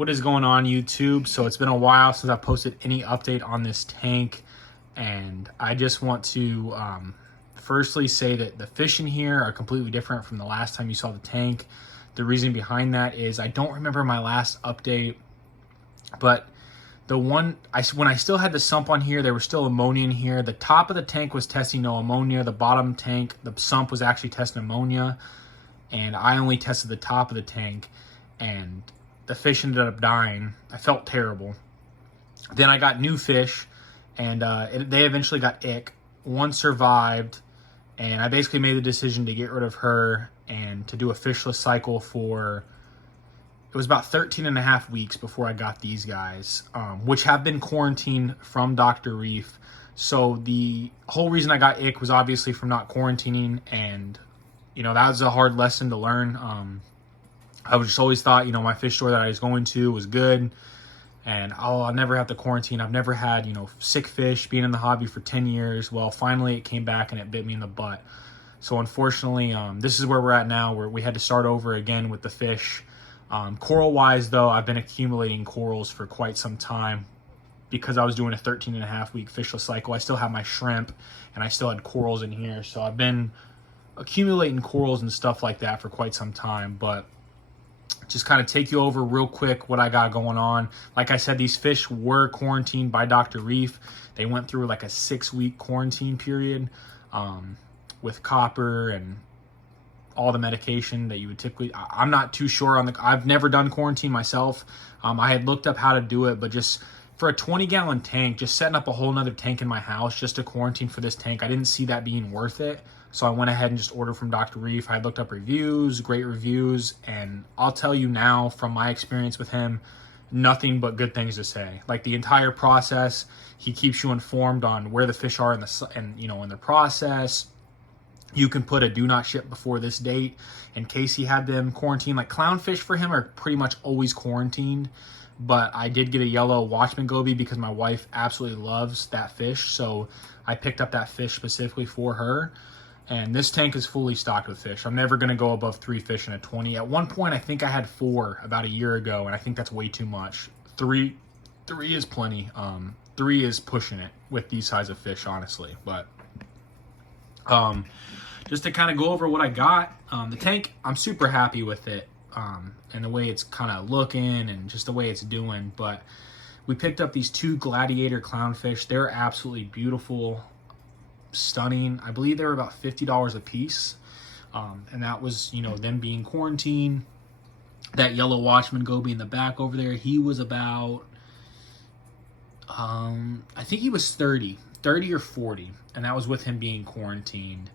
What is going on, YouTube? So it's been a while since I've posted any update on this tank, and I just want to firstly say that the fish in here are completely different from the last time you saw the tank. The reason behind that is I don't remember my last update, but when I still had the sump on here, there was still ammonia in here. The top of the tank was testing no ammonia. The bottom tank, the sump, was actually testing ammonia, and I only tested the top of the tank, and the fish ended up dying. I felt terrible. Then I got new fish, and they eventually got ick. One survived, and I basically made the decision to get rid of her and to do a fishless cycle for, it was about 13 and a half weeks before I got these guys, which have been quarantined from Dr. Reef. So the whole reason I got ick was obviously from not quarantining, and you know, that was a hard lesson to learn. I just always thought, you know, my fish store that I was going to was good, and I'll never have to quarantine. I've never had, you know, sick fish, being in the hobby for 10 years. Well, finally it came back and it bit me in the butt. So unfortunately, this is where we're at now, where we had to start over again with the fish. Coral wise though, I've been accumulating corals for quite some time because I was doing a 13 and a half week fishless cycle. I still have my shrimp and I still had corals in here. So I've been accumulating corals and stuff like that for quite some time, but just kind of take you over real quick what I got going on. Like I said, these fish were quarantined by Dr. Reef. They went through like a 6-week quarantine period with copper and all the medication that you would typically, I'm not too sure on I've never done quarantine myself. I had looked up how to do it, but just for a 20-gallon tank, just setting up a whole nother tank in my house just to quarantine for this tank, I didn't see that being worth it. So I went ahead and just ordered from Dr. Reef. I looked up reviews, great reviews, and I'll tell you now from my experience with him, nothing but good things to say. Like the entire process, he keeps you informed on where the fish are in the process. You can put a do not ship before this date in case he had them quarantined. Like clownfish for him are pretty much always quarantined, but I did get a yellow Watchman goby because my wife absolutely loves that fish. So I picked up that fish specifically for her. And this tank is fully stocked with fish. I'm never going to go above 3 fish in a 20. At one point, I think I had 4 about a year ago, and I think that's way too much. 3 is plenty. 3 is pushing it with these size of fish, honestly. But just to kind of go over what I got, the tank, I'm super happy with it, and the way it's kind of looking and just the way it's doing. But we picked up these 2 gladiator clownfish. They're absolutely beautiful, stunning. I believe they were about $50 a piece, and that was, you know, them being quarantined. That yellow Watchman goby in the back over there, he was about I think he was 30 or 40, and that was with him being quarantined.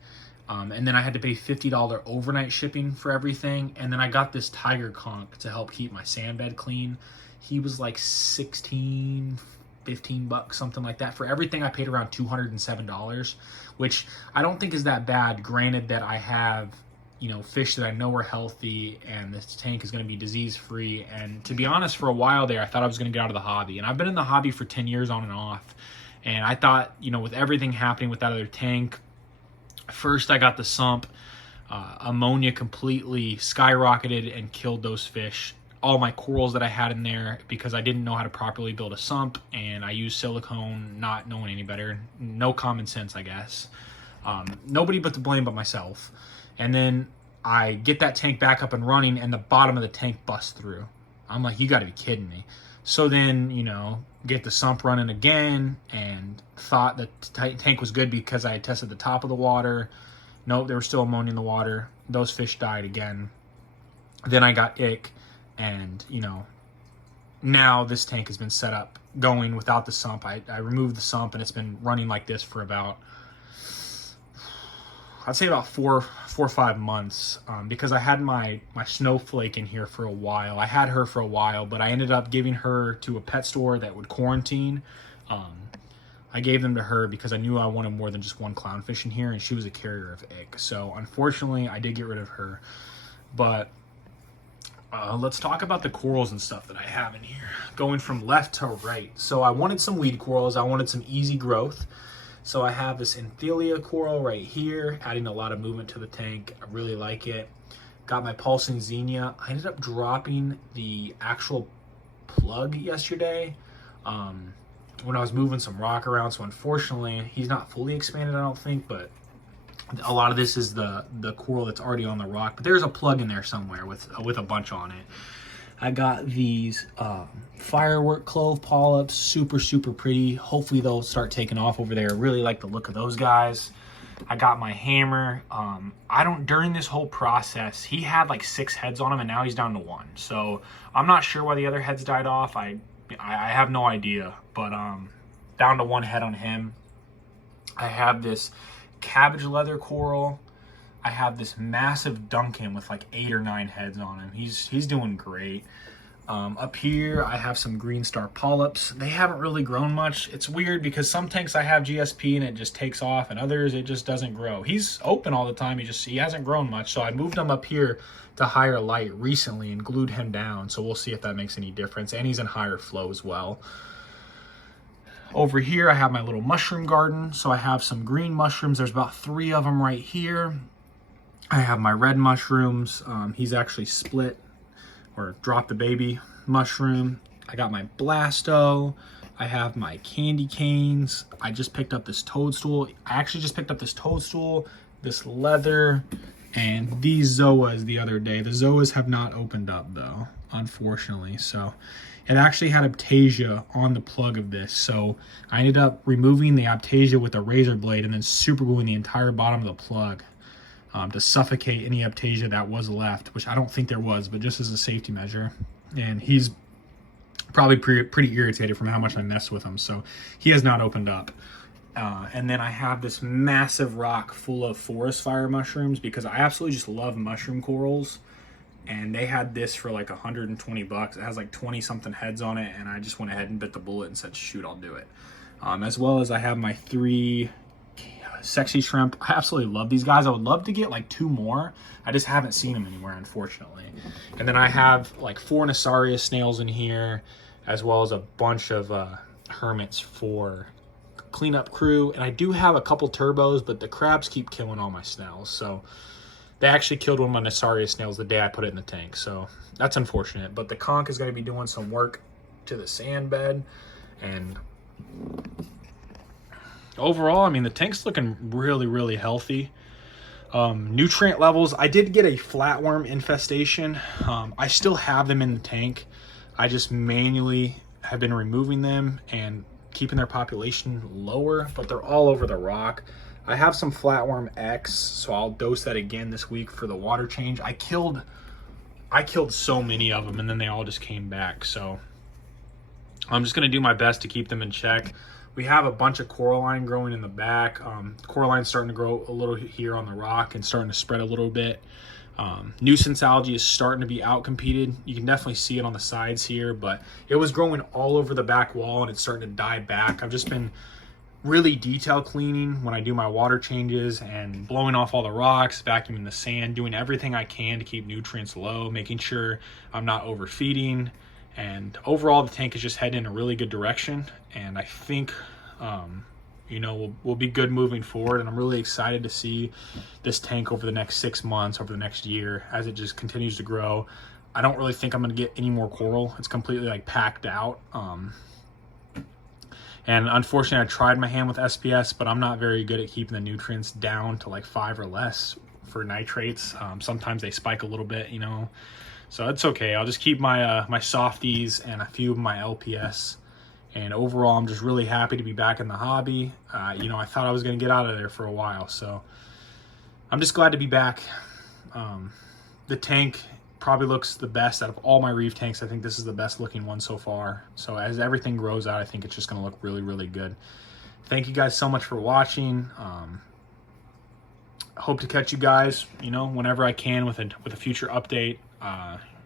And then I had to pay $50 overnight shipping for everything, and then I got this tiger conch to help keep my sand bed clean. He was like 16, 15 bucks, something like that. For everything, I paid around $207, which I don't think is that bad. Granted that I have, you know, fish that I know are healthy, and this tank is going to be disease free. And to be honest, for a while there, I thought I was going to get out of the hobby, and I've been in the hobby for 10 years on and off. And I thought, you know, with everything happening with that other tank, first I got the sump, ammonia completely skyrocketed and killed those fish. All my corals that I had in there, because I didn't know how to properly build a sump, and I used silicone, not knowing any better. No common sense, I guess. Nobody but to blame but myself. And then I get that tank back up and running, and the bottom of the tank busts through. I'm like, you gotta be kidding me. So then, you know, get the sump running again, and thought the tank was good because I had tested the top of the water. Nope, there was still ammonia in the water. Those fish died again. Then I got ick. And, you know, now this tank has been set up going without the sump. I removed the sump, and it's been running like this for about, I'd say about 4 or 5 months, because I had my snowflake in here for a while. I had her for a while, but I ended up giving her to a pet store that would quarantine. I gave them to her because I knew I wanted more than just one clownfish in here, and she was a carrier of ick. So unfortunately, I did get rid of her. But let's talk about the corals and stuff that I have in here, going from left to right. So I wanted some weed corals. I wanted some easy growth. So I have this Anthelia coral right here, adding a lot of movement to the tank. I really like it. Got my pulsing xenia. I ended up dropping the actual plug yesterday when I was moving some rock around. So unfortunately, he's not fully expanded, I don't think, but a lot of this is the coral that's already on the rock. But there's a plug in there somewhere with a bunch on it. I got these firework clove polyps, super pretty. Hopefully they'll start taking off over there. I really like the look of those guys. I got my hammer. During this whole process, he had like 6 heads on him, and now he's down to 1. So I'm not sure why the other heads died off. I have no idea, but down to 1 head on him. I have this cabbage leather coral. I have this massive Duncan with like 8 or 9 heads on him. He's doing great. Up here, I have some green star polyps. They haven't really grown much. It's weird because some tanks I have GSP and it just takes off, and others it just doesn't grow. He's open all the time. He hasn't grown much. So I moved him up here to higher light recently and glued him down. So we'll see if that makes any difference. And he's in higher flow as well. Over here, I have my little mushroom garden. So I have some green mushrooms. There's about 3 of them right here. I have my red mushrooms. He's actually split or dropped the baby mushroom. I got my blasto. I have my candy canes. I just picked up this toadstool. I actually just picked up this toadstool, this leather, and these zoas the other day. The zoas have not opened up though, unfortunately. So it actually had Aptasia on the plug of this. So I ended up removing the Aptasia with a razor blade and then super gluing the entire bottom of the plug to suffocate any Aptasia that was left, which I don't think there was, but just as a safety measure. And he's probably pretty irritated from how much I messed with him. So he has not opened up. And then I have this massive rock full of forest fire mushrooms because I absolutely just love mushroom corals. And they had this for like $120. It has like 20 something heads on it. And I just went ahead and bit the bullet and said, shoot, I'll do it. As well as I have my 3 sexy shrimp. I absolutely love these guys. I would love to get like 2 more. I just haven't seen them anywhere, unfortunately. And then I have like 4 Nassarius snails in here, as well as a bunch of hermits for cleanup crew. And I do have a couple turbos, but the crabs keep killing all my snails. So they actually killed one of my Nassarius snails the day I put it in the tank. So that's unfortunate. But the conch is going to be doing some work to the sand bed. And overall, I mean, the tank's looking really healthy. Nutrient levels, I did get a flatworm infestation. I still have them in the tank. I just manually have been removing them and keeping their population lower, but they're all over the rock. I have some flatworm X, so I'll dose that again this week for the water change. I killed so many of them, and then they all just came back. So I'm just gonna do my best to keep them in check. We have a bunch of coralline growing in the back. Coralline's starting to grow a little here on the rock and starting to spread a little bit. Nuisance algae is starting to be outcompeted. You can definitely see it on the sides here, but it was growing all over the back wall and it's starting to die back. I've just been really detail cleaning when I do my water changes and blowing off all the rocks, vacuuming the sand, doing everything I can to keep nutrients low, making sure I'm not overfeeding. And overall, the tank is just heading in a really good direction. And I think, you know, we'll be good moving forward. And I'm really excited to see this tank over the next 6 months, over the next year, as it just continues to grow. I don't really think I'm going to get any more coral. It's completely like packed out. And unfortunately, I tried my hand with SPS, but I'm not very good at keeping the nutrients down to like 5 or less for nitrates. Sometimes they spike a little bit, you know. So it's okay. I'll just keep my my softies and a few of my LPS. And overall, I'm just really happy to be back in the hobby. You know, I thought I was going to get out of there for a while. So I'm just glad to be back. The tank probably looks the best out of all my Reef tanks. I think this is the best looking one so far. So as everything grows out, I think it's just going to look really good. Thank you guys so much for watching. Hope to catch you guys, you know, whenever I can with a future update.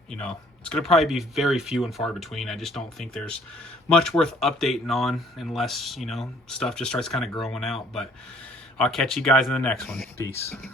You know, it's going to probably be very few and far between. I just don't think there's much worth updating on unless, you know, stuff just starts kind of growing out. But I'll catch you guys in the next one. Peace.